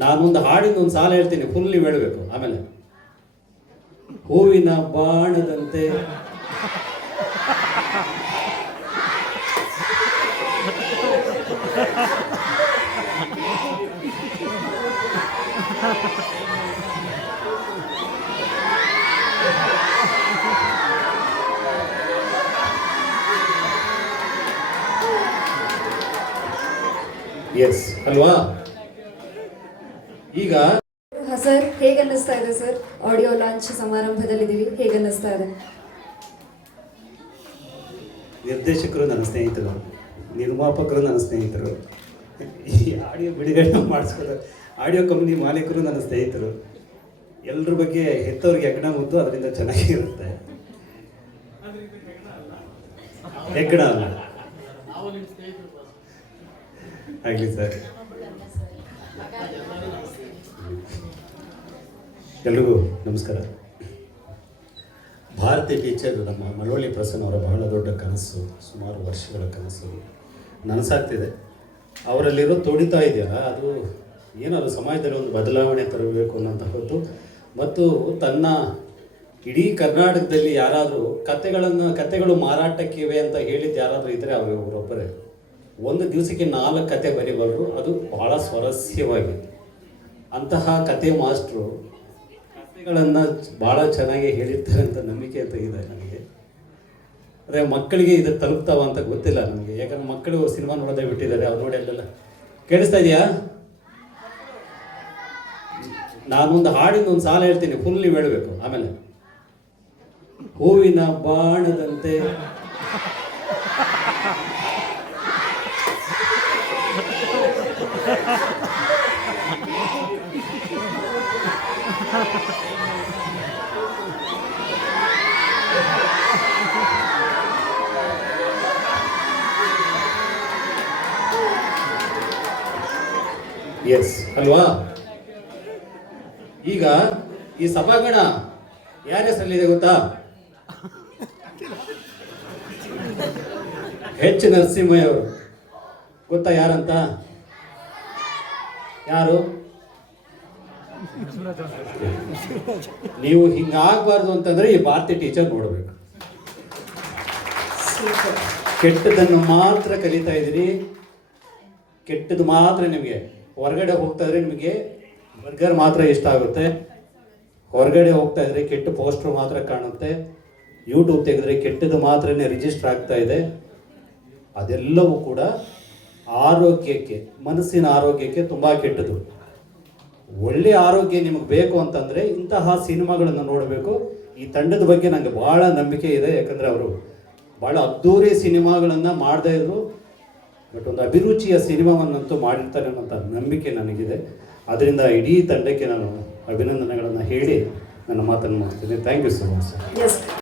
ನಾನೊಂದು ಹಾಡಿನ ಒಂದು ಸಾಲ ಹೇಳ್ತೀನಿ ಫುಲ್ಲಿ ಹೇಳಬೇಕು ಆಮೇಲೆ. ಹೂವಿನ ಬಾಣದಂತೆ. ಎಸ್ ಅಲ್ವಾ? ಈಗ ಹಾ ಸರ್. ಹೇಗೆ ಅನ್ನಿಸ್ತಾ ಇದೆ ಸರ್? Audio launch ಸಮಾರಂಭದಲ್ಲಿದ್ದೀವಿ. ಹೇಗೆ ಅನ್ನಿಸ್ತಾ ಇದೆ? ನಿರ್ದೇಶಕರು ನನ್ನ ಸ್ನೇಹಿತರು ನಿರ್ಮಾಪಕರು ನನ್ನ ಸ್ನೇಹಿತರು ಈ ಆಡಿಯೋ ಬಿಡುಗಡೆ ಮಾಡಿಸ್ಕೊಳ್ಳೋ ಆಡಿಯೋ ಕಂಪ್ನಿ ಮಾಲೀಕರು ನನ್ನ ಸ್ನೇಹಿತರು ಎಲ್ಲರ ಬಗ್ಗೆ ಹೆತ್ತವ್ರಿಗೆ ಹೆಗ್ಗಣ ಮುದ್ದು ಅದರಿಂದ ಚೆನ್ನಾಗಿರುತ್ತೆ. ಹೆಗ್ಗಣ ಅಲ್ಲ. ಆಗಲಿ ಸರ್. ಎಲ್ರಿಗೂ ನಮಸ್ಕಾರ. ಭಾರತೀಯ ಟೀಚರ್ ನಮ್ಮ ಮಳವಳ್ಳಿ ಪ್ರಸನ್ನ ಅವರ ಬಹಳ ದೊಡ್ಡ ಕನಸು, ಸುಮಾರು ವರ್ಷಗಳ ಕನಸು. ನನಸಾಗ್ತಿದೆ. ಅವರಲ್ಲಿರೋ ತೊಡಿತಾ ಇದೆಯಲ್ಲ, ಅದು ಏನಾದ್ರು ಸಮಾಜದಲ್ಲಿ ಒಂದು ಬದಲಾವಣೆ ತರಬೇಕು ಅನ್ನೋಂತಹದ್ದು ಮತ್ತು ತನ್ನ ಇಡೀ ಕರ್ನಾಟಕದಲ್ಲಿ ಯಾರಾದರೂ ಕತೆಗಳನ್ನು, ಕತೆಗಳು ಮಾರಾಟಕ್ಕಿವೆ ಅಂತ ಹೇಳಿದ್ದು ಯಾರಾದರೂ ಇದ್ದರೆ ಅವರು ಒಬ್ಬರೊಬ್ಬರೇ. ಒಂದು ದಿವಸಕ್ಕೆ ನಾಲ್ಕು ಕತೆ ಬರೀಬಾರ್ದು, ಅದು ಬಹಳ ಸ್ವರಸ್ಯವಾಗಿದೆ. ಅಂತಹ ಕತೆ ಮಾಸ್ಟ್ರು ಕಥೆಗಳನ್ನು ಭಾಳ ಚೆನ್ನಾಗಿ ಹೇಳಿರ್ತಾರೆ ಅಂತ ನಂಬಿಕೆ ಅಂತ ಇದೆ ನನಗೆ. ಅದೇ ಮಕ್ಕಳಿಗೆ ಇದು ತಲುಪ್ತಾವ ಅಂತ ಗೊತ್ತಿಲ್ಲ ನನಗೆ ಯಾಕಂದ್ರೆ ಮಕ್ಕಳು ಸಿನಿಮಾ ನೋಡೋದೇ ಬಿಟ್ಟಿದ್ದಾರೆ, ಅವ್ರು ನೋಡಿ ಅಲ್ಲೆಲ್ಲ. ಕೇಳಿಸ್ತಾ ಇದೆಯಾ? ನಾನೊಂದು ಹಾಡಿನ ಒಂದು ಸಾಲ ಹೇಳ್ತೀನಿ ಫುಲ್ ನೀವು ಹೇಳಬೇಕು, ಆಮೇಲೆ. ಹೂವಿನ ಬಾಣದಂತೆ. ಎಸ್ ಅಲ್ವಾ? ಈಗ ಈ ಸಭಾಗಣ ಯಾರ ಹೆಸರಲ್ಲಿದೆ ಗೊತ್ತಾ? ಹೆಚ್ ನರಸಿಂಹಯ್ಯ ಅವರು ಗೊತ್ತಾ ಯಾರಂತ? ಯಾರು? ನೀವು ಹಿಂಗಾಗಬಾರ್ದು ಅಂತಂದ್ರೆ ಈ ಭಾರತೀಯ ಟೀಚರ್ ನೋಡಬೇಕು. ಕೆಟ್ಟದನ್ನು ಮಾತ್ರ ಕಲಿತಾ ಇದ್ದೀರಿ. ಕೆಟ್ಟದ್ದು ಮಾತ್ರ ನಿಮಗೆ. ಹೊರಗಡೆ ಹೋಗ್ತಾ ಇದ್ರೆ ನಿಮಗೆ ಬರ್ಗರ್ ಮಾತ್ರ ಇಷ್ಟ ಆಗುತ್ತೆ. ಹೊರಗಡೆ ಹೋಗ್ತಾ ಇದ್ರೆ ಕೆಟ್ಟ ಪೋಸ್ಟರ್ ಮಾತ್ರ ಕಾಣುತ್ತೆ. ಯೂಟ್ಯೂಬ್ ತೆಗೆದ್ರೆ ಕೆಟ್ಟದ್ದು ಮಾತ್ರನೇ ರಿಜಿಸ್ಟರ್ ಆಗ್ತಾ ಇದೆ. ಅದೆಲ್ಲವೂ ಕೂಡ ಆರೋಗ್ಯಕ್ಕೆ, ಮನಸ್ಸಿನ ಆರೋಗ್ಯಕ್ಕೆ ತುಂಬ ಕೆಟ್ಟದು ಒಳ್ಳೆ ಆರೋಗ್ಯ ನಿಮಗೆ ಬೇಕು ಅಂತಂದರೆ ಇಂತಹ ಸಿನಿಮಾಗಳನ್ನು ನೋಡಬೇಕು. ಈ ತಂಡದ ಬಗ್ಗೆ ನನಗೆ ಭಾಳ ನಂಬಿಕೆ ಇದೆ. ಯಾಕಂದರೆ ಅವರು ಭಾಳ ಅದ್ಧೂರಿ ಸಿನಿಮಾಗಳನ್ನು ಮಾಡದೇ ಇದ್ರು. ಬಟ್ ಒಂದು ಅಭಿರುಚಿಯ ಸಿನಿಮಾವನ್ನಂತೂ ಮಾಡಿರ್ತಾರೆ ಅನ್ನೋಂಥ ನಂಬಿಕೆ ನನಗಿದೆ. ಅದರಿಂದ ಇಡೀ ತಂಡಕ್ಕೆ ನಾನು ಅಭಿನಂದನೆಗಳನ್ನು ಹೇಳಿ ನನ್ನ ಮಾತನ್ನು ಮಾಡ್ತೀನಿ. Thank you so much sir